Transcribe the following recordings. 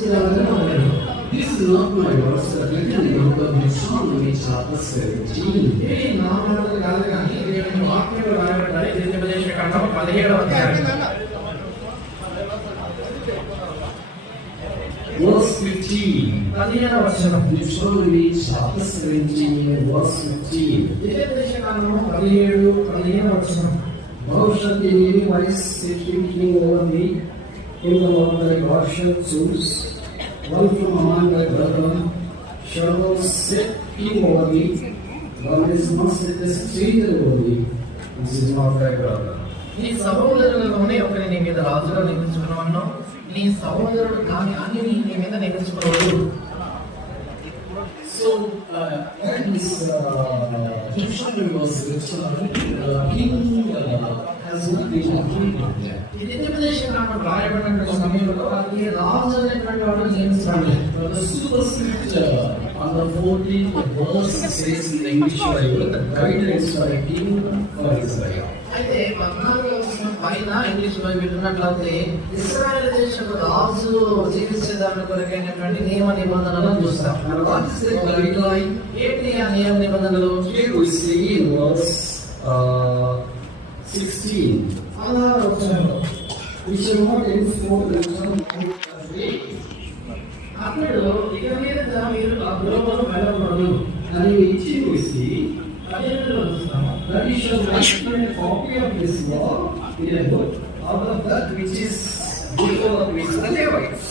This is not my words, but written in the Deuteronomy chapter 17. ఇది నా మాటలు కాదు కానీ దేవుని వాక్యంలో రాయబడ్డాయి. ద్వితీయోపదేశ కాండము 17వ అధ్యాయం Verse 15. 15వ వచనం. Deuteronomy chapter 17, verse 15. ద్వితీయోపదేశ కాండము 15వ వచనం. Thou shalt in any wise set him king over thee, whom the Lord thy God shall choose. One from among thy brethren shall thou set king over thee. Thou mayest not set a stranger over thee, which is not thy brother. నీ సహోదరులలోనే ఒకరిని నీ మీద రాజుగా నియమించుకున్నాను. నీ సహోదరుడు కాని అన్నిని నీ మీద నియమించుకోవద్దు. So, when this Deuteronomy was written, king has not been appointed yet. ఈ ద్వితీయోపదేశ కాండము రాయబడిన సమయంలో ఈ రాజు అనేటువంటి వాడు నియమించబడలేదు. The superscript on the 14th verse says in the English Bible, the guidance for a king for Israel. అయితే 14వ వచనం పైన ఇంగ్లీష్ లో వింటున్నట్లయితే ఇశ్రాయేలు దేశపు రాజు జీవించేదాని కొరకైనటువంటి నియమ నిబంధనలను చూస్తాం. And what is the guideline? ఏంటి ఆ నియమ నిబంధనలు? Here we see in verse 16. 16వ వచనంలో We shall not enforce the term of faith. అతడు ఇక మీద మీరు ఆ ద్రోహులు వెళ్ళకూడదు. And in 18 we see 17లో చూస్తాము. that he shall write a copy of this law in a book out of that which is before the priests and Levites.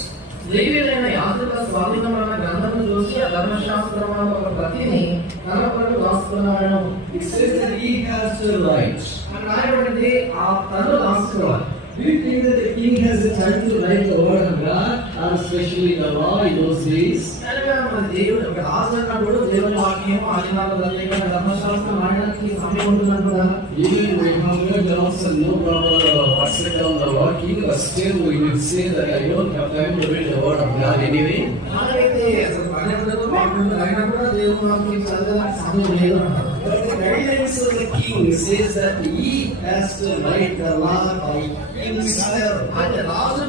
లేవీయులైన యాజకుల స్వాధీనమైన గ్రంథము చూసి ఆ ధర్మశాస్త్రముల ఒక ప్రతిని తన కొరకు రాసుకున్నాడు. It says that he has the right. అని రాయబడింది. ఆ తను రాసుకోవాలి. Do you think that the king has the time to write the word of God, and especially the law in those days? అనగా మన దేవుడు ఒక రాజు అన్నప్పుడు దేవుని వాక్యం ఆదినాలు ప్రత్యేకమైన ధర్మశాస్త్రం రాయడానికి సమయం ఉంటుందంటున్నా. Even we have Johnson, no problem what's written on the law, king, but still we will say that I don't have time to read the word of God anyway. అలాగైతే అసలు పర్యాటకులకు బాగుంటుంది అయినా కూడా దేవుని వాక్యం చదవడానికి సమయం లేదు అంటారు. But the guidance of the king says that he has to write the law by himself. అంటే రాజు